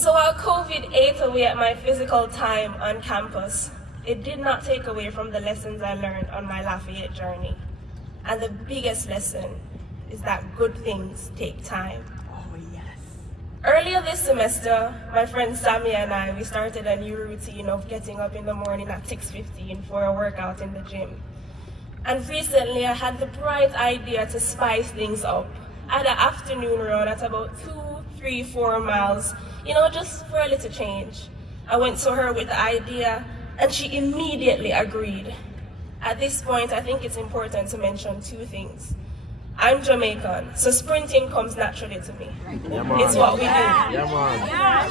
So while COVID ate away at my physical time on campus, it did not take away from the lessons I learned on my Lafayette journey. And the biggest lesson is that good things take time. Oh, yes. Earlier this semester, my friend Sammy and I, we started a new routine of getting up in the morning at 6:15 for a workout in the gym. And recently, I had the bright idea to spice things up. I had an afternoon run at about 2, 3, 4 miles, just for a little change. I went to her with the idea, and she immediately agreed. At this point, I think it's important to mention 2 things. I'm Jamaican, so sprinting comes naturally to me. Yeah, it's what we do. Yeah, man.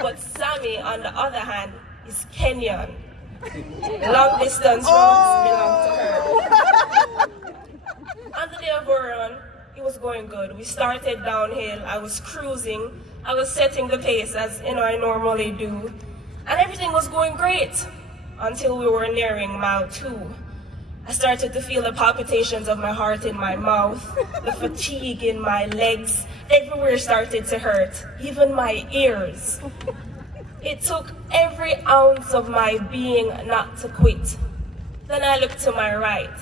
But Sammy, on the other hand, is Kenyan. Long distance runs belong to her. On the day of our run, it was going good. We started downhill. I was cruising. I was setting the pace as I normally do. And everything was going great until we were nearing mile 2. I started to feel the palpitations of my heart in my mouth, the fatigue in my legs. Everywhere started to hurt, even my ears. It took every ounce of my being not to quit. Then I looked to my right,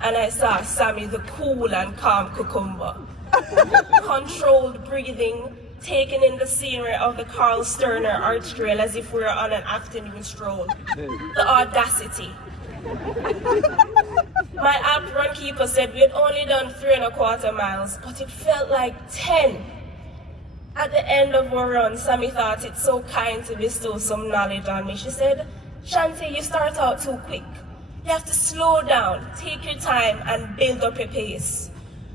and I saw Sammy, the cool and calm cucumber. Controlled breathing, taking in the scenery of the Carl Sterner Arch Trail as if we were on an afternoon stroll. The audacity. My app run keeper said we had only done 3¼ miles, but it felt like 10. At the end of our run, Sammy thought it so kind to bestow some knowledge on me. She said, "Shanti, you start out too quick. You have to slow down, take your time, and build up your pace."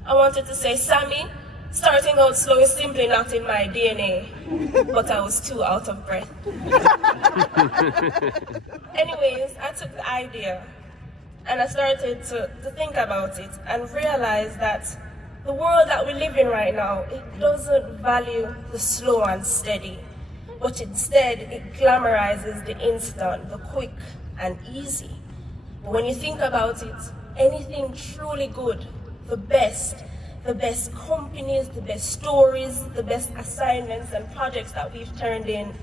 I wanted to say, "Sammy, starting out slow is simply not in my DNA," but I was too out of breath. Anyways, I took the idea and I started to think about it and realized that the world that we live in right now, it doesn't value the slow and steady, but instead it glamorizes the instant, the quick and easy. But when you think about it, anything truly good, the best companies, the best stories, the best assignments and projects that we've turned in,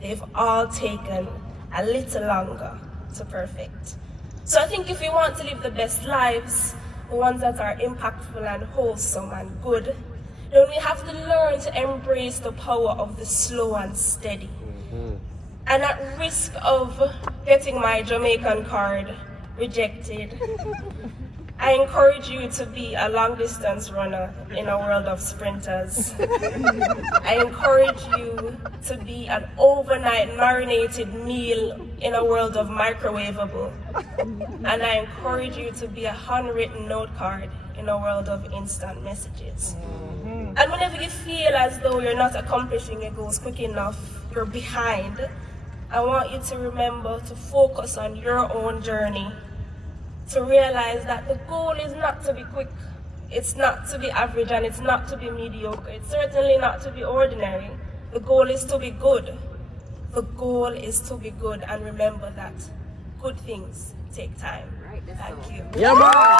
they've all taken a little longer to perfect. So I think if we want to live the best lives, the ones that are impactful and wholesome and good, then we have to learn to embrace the power of the slow and steady. And at risk of getting my Jamaican card rejected, I encourage you to be a long-distance runner in a world of sprinters. I encourage you to be an overnight marinated meal in a world of microwavable. And I encourage you to be a handwritten note card in a world of instant messages. And whenever you feel as though you're not accomplishing your goals quick enough, you're behind, I want you to remember to focus on your own journey, to realize that the goal is not to be quick, it's not to be average, and it's not to be mediocre. It's certainly not to be ordinary. The goal is to be good. The goal is to be good, and remember that good things take time. Thank you. Yeah, man.